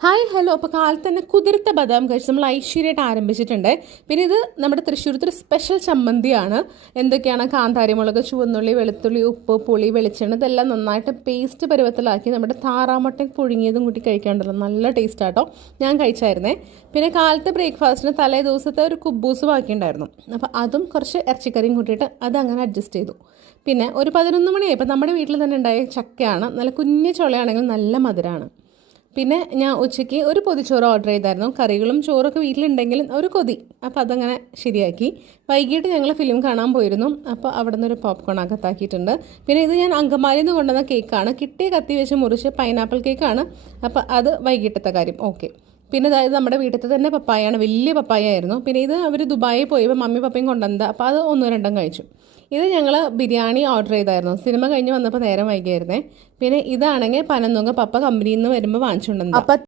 Hi hello. അപ്പോൾ കാലത്ത് തന്നെ കുതിർത്ത ബദാം കഴിച്ച് നമ്മൾ ഐശ്വര്യമായിട്ട് ആരംഭിച്ചിട്ടുണ്ട്. പിന്നെ ഇത് നമ്മുടെ തൃശ്ശൂരത്തെ ഒരു സ്പെഷ്യൽ ചമ്മന്തിയാണ്. എന്തൊക്കെയാണ് കാന്താരിമുളക്, ചുവന്നുള്ളി, വെളുത്തുള്ളി, ഉപ്പ്, പുളി, വെളിച്ചെണ്ണ ഇതെല്ലാം നന്നായിട്ട് പേസ്റ്റ് പരുവത്തിലാക്കി നമ്മുടെ താറാമുട്ട പുഴുങ്ങിയതും കൂട്ടി കഴിക്കാണ്ടല്ലോ, നല്ല ടേസ്റ്റാട്ടോ. ഞാൻ കഴിച്ചായിരുന്നേ. പിന്നെ കാലത്തെ ബ്രേക്ക്ഫാസ്റ്റിന് തലേ ദിവസത്തെ ഒരു കുബൂസ് ബാക്കിയുണ്ടായിരുന്നു. അപ്പോൾ അതും കുറച്ച് ഇറച്ചിക്കറിയും കൂട്ടിയിട്ട് അതങ്ങനെ അഡ്ജസ്റ്റ് ചെയ്തു. പിന്നെ ഒരു 11 മണിയായപ്പോൾ നമ്മുടെ വീട്ടിൽ തന്നെ ഉണ്ടായ ചക്കയാണ്. നല്ല കുഞ്ഞു ചുളയാണെങ്കിൽ നല്ല മധുരമാണ്. പിന്നെ ഞാൻ ഉച്ചയ്ക്ക് ഒരു പൊതിച്ചോറ് ഓർഡർ ചെയ്തായിരുന്നു. കറികളും ചോറൊക്കെ വീട്ടിലുണ്ടെങ്കിലും ഒരു കൊതി, അപ്പോൾ അതങ്ങനെ ശരിയാക്കി. വൈകിട്ട് ഞങ്ങൾ ഫിലിം കാണാൻ പോയിരുന്നു. അപ്പോൾ അവിടെ നിന്നൊരു പോപ്കോൺ അകത്താക്കിയിട്ടുണ്ട്. പിന്നെ ഇത് ഞാൻ അങ്കമാലിയിൽ നിന്ന് കൊണ്ടുവന്ന കേക്കാണ്. കിട്ടിയ കത്തി വെച്ച് മുറിച്ച് പൈനാപ്പിൾ കേക്കാണ്. അപ്പോൾ അത് വൈകിട്ടത്തെ കാര്യം. ഓക്കെ. പിന്നെ അതായത് നമ്മുടെ വീട്ടിലത്തെ തന്നെ പപ്പായാണ്, വലിയ പപ്പായ ആയിരുന്നു. പിന്നെ ഇത് അവർ ദുബായിൽ പോയപ്പോൾ മമ്മി പപ്പയും കൊണ്ടുവന്നത്, അപ്പോൾ അത് 1-2 കഴിച്ചു. ഇത് ഞങ്ങൾ ബിരിയാണി ഓർഡർ ചെയ്തായിരുന്നു. സിനിമ കഴിഞ്ഞ് വന്നപ്പോൾ നേരം വൈകിയായിരുന്നേ. പിന്നെ ഇതാണെങ്കിൽ പനന്നുങ്ക പപ്പ കമ്പനിയിൽ നിന്ന് വരുമ്പോൾ വാങ്ങിച്ചുകൊണ്ടിരുന്നത്. അപ്പം